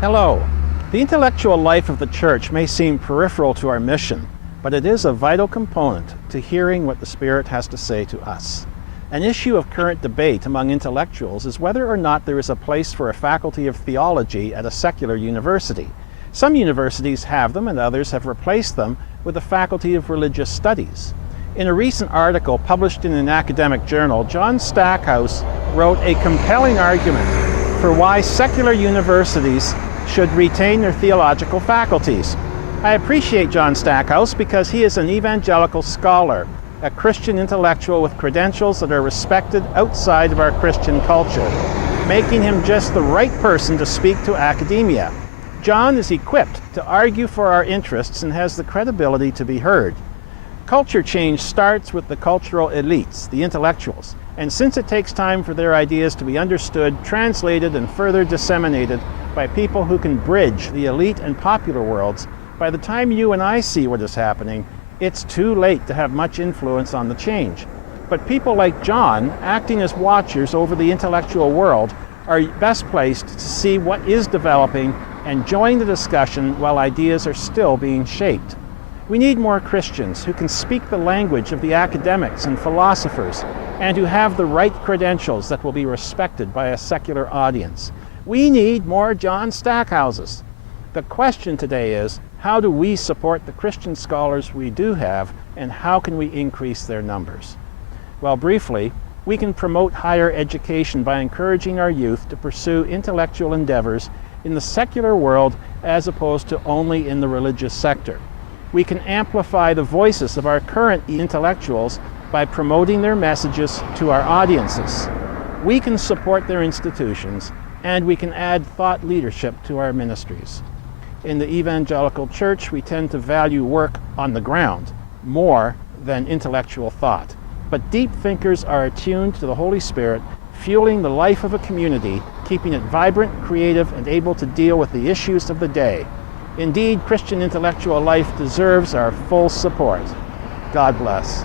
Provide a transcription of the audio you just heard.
Hello. The intellectual life of the church may seem peripheral to our mission, but it is a vital component to hearing what the Spirit has to say to us. An issue of current debate among intellectuals is whether or not there is a place for a faculty of theology at a secular university. Some universities have them, and others have replaced them with a faculty of religious studies. In a recent article published in an academic journal, John Stackhouse wrote a compelling argument for why secular universities should retain their theological faculties. I appreciate John Stackhouse because he is an evangelical scholar, a Christian intellectual with credentials that are respected outside of our Christian culture, making him just the right person to speak to academia. John is equipped to argue for our interests and has the credibility to be heard. Culture change starts with the cultural elites, the intellectuals, and since it takes time for their ideas to be understood, translated, and further disseminated by people who can bridge the elite and popular worlds, by the time you and I see what is happening, it's too late to have much influence on the change. But people like John, acting as watchers over the intellectual world, are best placed to see what is developing and join the discussion while ideas are still being shaped. We need more Christians who can speak the language of the academics and philosophers and who have the right credentials that will be respected by a secular audience. We need more John Stackhouses. The question today is, how do we support the Christian scholars we do have, and how can we increase their numbers? Well, briefly, we can promote higher education by encouraging our youth to pursue intellectual endeavors in the secular world as opposed to only in the religious sector. We can amplify the voices of our current intellectuals by promoting their messages to our audiences. We can support their institutions, and we can add thought leadership to our ministries. In the evangelical church, we tend to value work on the ground more than intellectual thought. But deep thinkers are attuned to the Holy Spirit, fueling the life of a community, keeping it vibrant, creative, and able to deal with the issues of the day. Indeed, Christian intellectual life deserves our full support. God bless.